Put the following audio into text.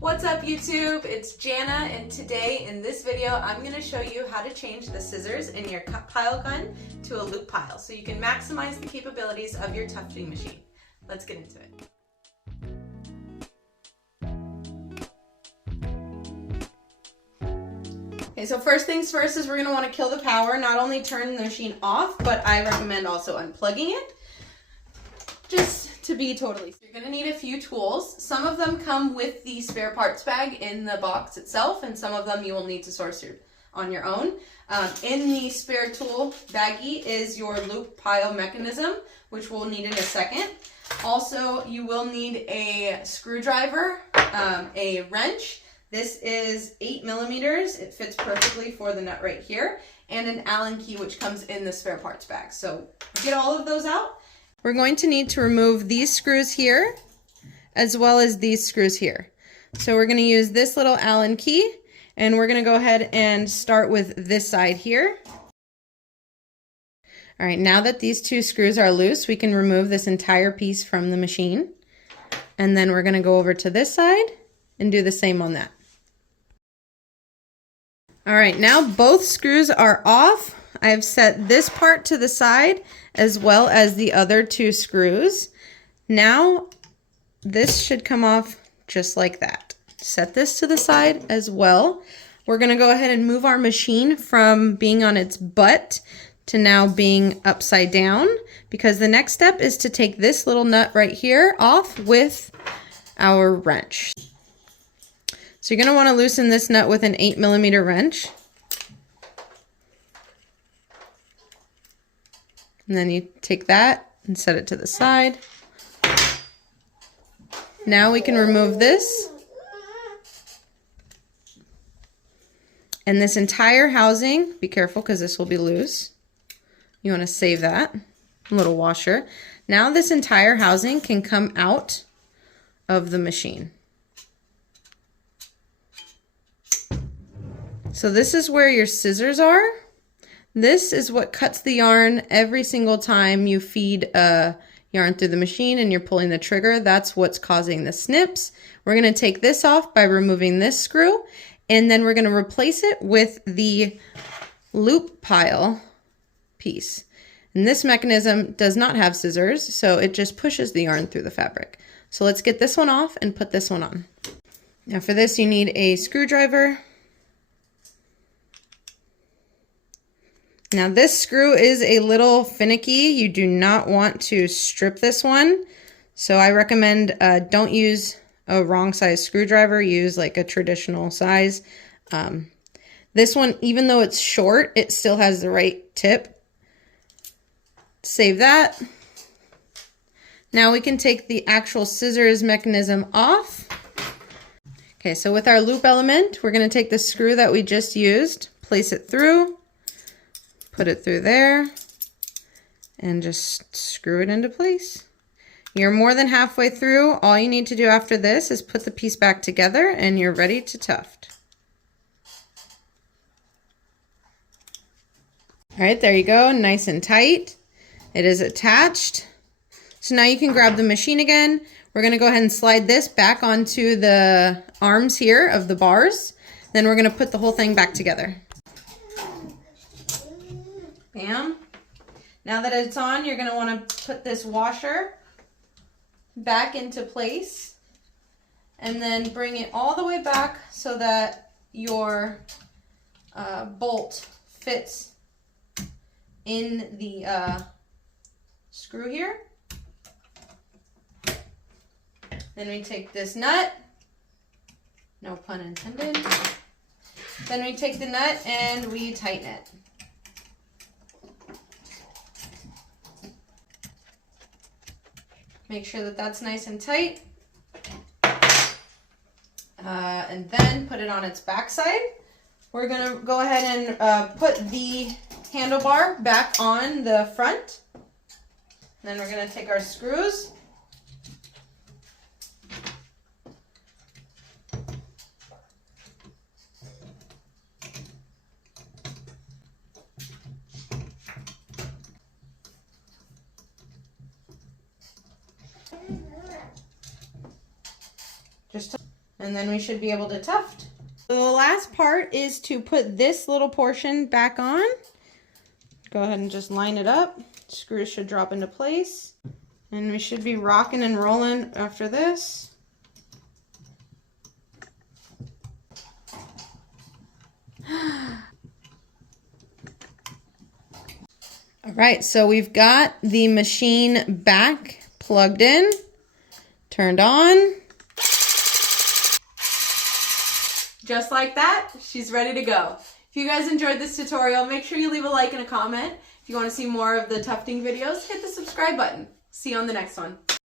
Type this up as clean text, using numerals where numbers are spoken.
What's up YouTube? It's Janna, and today in this video I'm going to show you how to change the scissors in your cut pile gun to a loop pile so you can maximize the capabilities of your tufting machine. Let's get into it. Okay, so first things first is we're going to want to kill the power, not only turn the machine off, but I recommend also unplugging it. Just to be totally. You're going to need a few tools. Some of them come with the spare parts bag in the box itself, and some of them you will need to source on your own. In the spare tool baggie is your loop pile mechanism, which we'll need in a second. Also, you will need a screwdriver, a wrench. This is 8 millimeters. It fits perfectly for the nut right here, and an Allen key, which comes in the spare parts bag. So get all of those out. We're going to need to remove these screws here, as well as these screws here. So we're going to use this little Allen key, and we're going to go ahead and start with this side here. All right, now that these two screws are loose, we can remove this entire piece from the machine. And then we're going to go over to this side and do the same on that. All right, now both screws are off. I've set this part to the side as well as the other two screws. Now this should come off just like that. Set this to the side as well. We're going to go ahead and move our machine from being on its butt to now being upside down, because the next step is to take this little nut right here off with our wrench. So you're going to want to loosen this nut with an 8 millimeter wrench. And then you take that and set it to the side. Now we can remove this. And this entire housing, be careful because this will be loose. You want to save that little washer. Now this entire housing can come out of the machine. So this is where your scissors are. This is what cuts the yarn every single time you feed yarn through the machine and you're pulling the trigger. That's what's causing the snips. We're going to take this off by removing this screw, and then we're going to replace it with the loop pile piece. And this mechanism does not have scissors, so it just pushes the yarn through the fabric. So let's get this one off and put this one on. Now for this you need a screwdriver. Now this screw is a little finicky. You do not want to strip this one. So I recommend don't use a wrong size screwdriver. Use like a traditional size. This one, even though it's short, it still has the right tip. Save that. Now we can take the actual scissors mechanism off. Okay, so with our loop element, we're going to take the screw that we just used, place it through. Put it through there and just screw it into place. You're more than halfway through. All you need to do after this is put the piece back together and you're ready to tuft. All right, there you go, nice and tight. It is attached. So now you can grab the machine again. We're gonna go ahead and slide this back onto the arms here of the bars. Then we're gonna put the whole thing back together. Bam. Now that it's on, you're going to want to put this washer back into place and then bring it all the way back so that your bolt fits in the screw here. Then we take this nut, no pun intended. Then we take the nut and we tighten it. Make sure that that's nice and tight. And then put it on its backside. We're going to go ahead and put the handlebar back on the front. Then we're going to take our screws. and then we should be able to tuft. So the last part is to put this little portion back on. Go ahead and just line it up. Screws should drop into place. And we should be rocking and rolling after this. All right, so we've got the machine back plugged in, turned on. Just like that, she's ready to go. If you guys enjoyed this tutorial, make sure you leave a like and a comment. If you want to see more of the tufting videos, hit the subscribe button. See you on the next one.